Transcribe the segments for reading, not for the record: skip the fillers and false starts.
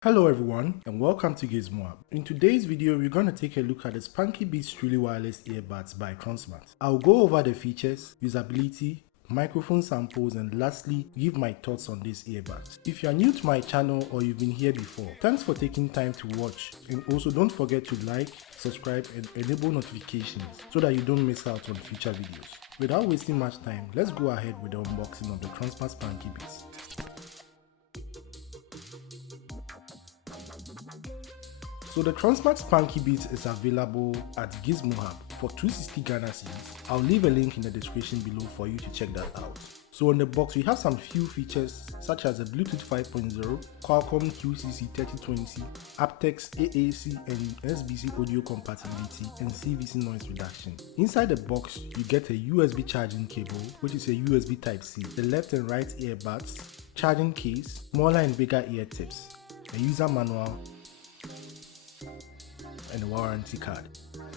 Hello everyone and welcome to Gizmo App. In today's video, we're going to take a look at the Spunky Beats Truly Wireless Earbuds by Tronsmart. I'll go over the features, usability, microphone samples, and lastly, give my thoughts on these earbuds. If you are new to my channel or you've been here before, thanks for taking time to watch, and also don't forget to like, subscribe and enable notifications so that you don't miss out on future videos. Without wasting much time, let's go ahead with the unboxing of the Tronsmart Spunky Beats. So the Tronsmart Spunky Beats is available at Gizmo Hub for 260 Ghana cedis. I'll leave a link in the description below for you to check that out. So on the box we have some few features such as a Bluetooth 5.0, Qualcomm QC3020, aptX AAC and SBC audio compatibility, and CVC noise reduction. Inside the box you get a USB charging cable, which is a USB Type-C, the left and right earbuds, charging case, smaller and bigger ear tips, a user manual, and a warranty card.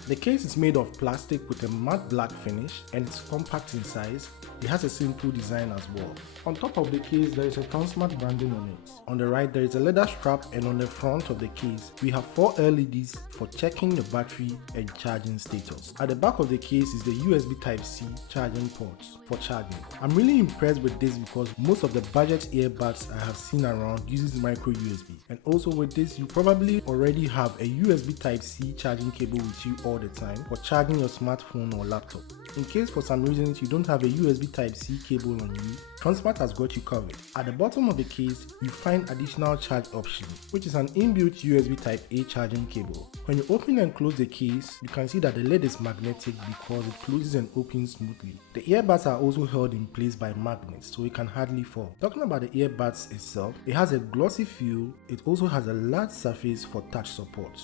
The case is made of plastic with a matte black finish and it's compact in size. It has a simple design as well. On top of the case there is a Tronsmart branding on it. On the right there is a leather strap, and on the front of the case we have 4 LEDs for checking the battery and charging status. At the back of the case is the USB Type-C charging ports for charging. I'm really impressed with this because most of the budget earbuds I have seen around uses micro USB, and also with this you probably already have a USB Type-C charging cable with you all the time for charging your smartphone or laptop. In case for some reasons you don't have a USB Type-C cable on you, Tronsmart has got you covered. At the bottom of the case, you find additional charge option, which is an inbuilt USB Type-A charging cable. When you open and close the case, you can see that the lid is magnetic because it closes and opens smoothly. The earbuds are also held in place by magnets, so it can hardly fall. Talking about the earbuds itself, it has a glossy feel. It also has a large surface for touch support.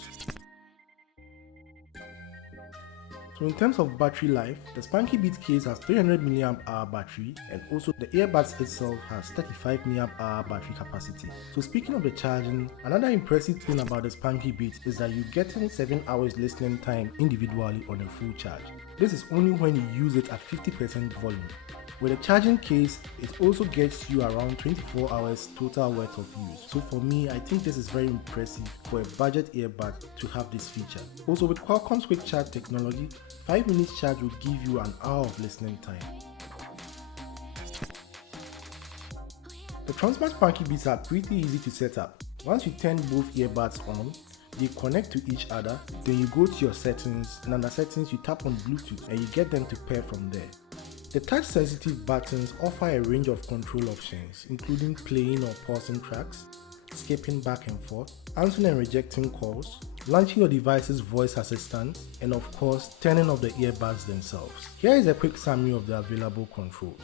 So in terms of battery life, the Spunky Beats case has 300 mAh battery, and also the earbuds itself has 35 mAh battery capacity. So speaking of the charging, another impressive thing about the Spunky Beats is that you get 7 hours listening time individually on a full charge. This is only when you use it at 50% volume. With a charging case, it also gets you around 24 hours total worth of use. So for me, I think this is very impressive for a budget earbud to have this feature. Also with Qualcomm's quick charge technology, 5 minutes charge will give you an hour of listening time. The Tronsmart Spunky Beats are pretty easy to set up. Once you turn both earbuds on, they connect to each other, then you go to your settings, and under settings you tap on Bluetooth and you get them to pair from there. The touch-sensitive buttons offer a range of control options, including playing or pausing tracks, skipping back and forth, answering and rejecting calls, launching your device's voice assistant, and of course, turning off the earbuds themselves. Here is a quick summary of the available controls.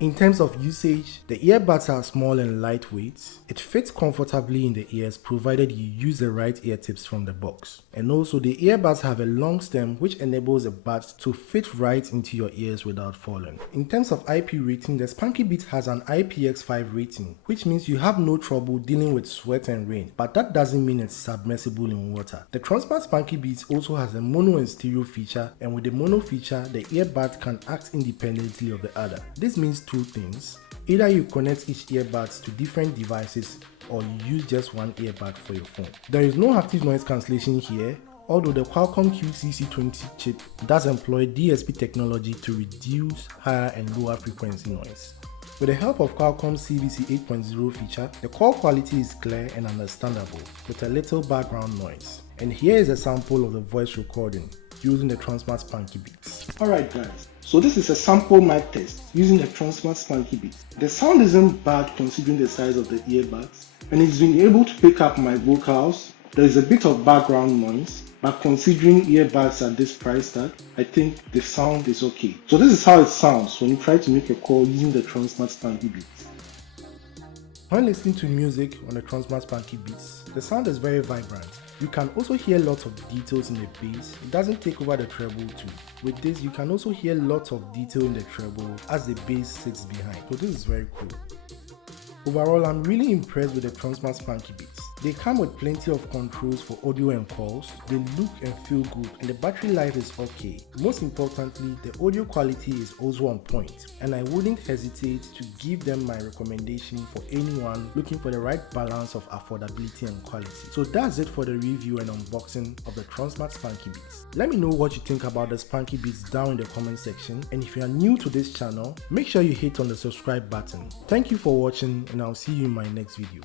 In terms of usage, the earbuds are small and lightweight. It fits comfortably in the ears provided you use the right ear tips from the box. And also the earbuds have a long stem which enables the buds to fit right into your ears without falling. In terms of IP rating, the Spunky Beats has an IPX5 rating, which means you have no trouble dealing with sweat and rain, but that doesn't mean it's submersible in water. The Tronsmart Spunky Beats also has a mono and stereo feature, and with the mono feature, the earbud can act independently of the other. This means two things. Either you connect each earbuds to different devices or you use just one earbud for your phone. There is no active noise cancellation here, although the Qualcomm QC3020 chip does employ DSP technology to reduce higher and lower frequency noise. With the help of Qualcomm's CVC 8.0 feature, the call quality is clear and understandable with a little background noise. And here is a sample of the voice recording using the Tronsmart Spunky Beats. Alright guys, so this is a sample mic test using the Tronsmart Spunky Beats. The sound isn't bad considering the size of the earbuds, and it's been able to pick up my vocals. There is a bit of background noise, but considering earbuds at this price tag, I think the sound is okay. So this is how it sounds when you try to make a call using the Tronsmart Spunky Beats. When listening to music on the Tronsmart Spunky Beats, the sound is very vibrant. You can also hear lots of details in the bass. It doesn't take over the treble too. With this, you can also hear lots of detail in the treble as the bass sits behind. So this is very cool. Overall, I'm really impressed with the Tronsmart Spunky Beats. They come with plenty of controls for audio and calls, they look and feel good, and the battery life is okay. Most importantly, the audio quality is also on point, and I wouldn't hesitate to give them my recommendation for anyone looking for the right balance of affordability and quality. So that's it for the review and unboxing of the Tronsmart Spunky Beats. Let me know what you think about the Spunky Beats down in the comment section, and if you are new to this channel, make sure you hit on the subscribe button. Thank you for watching, and I'll see you in my next video.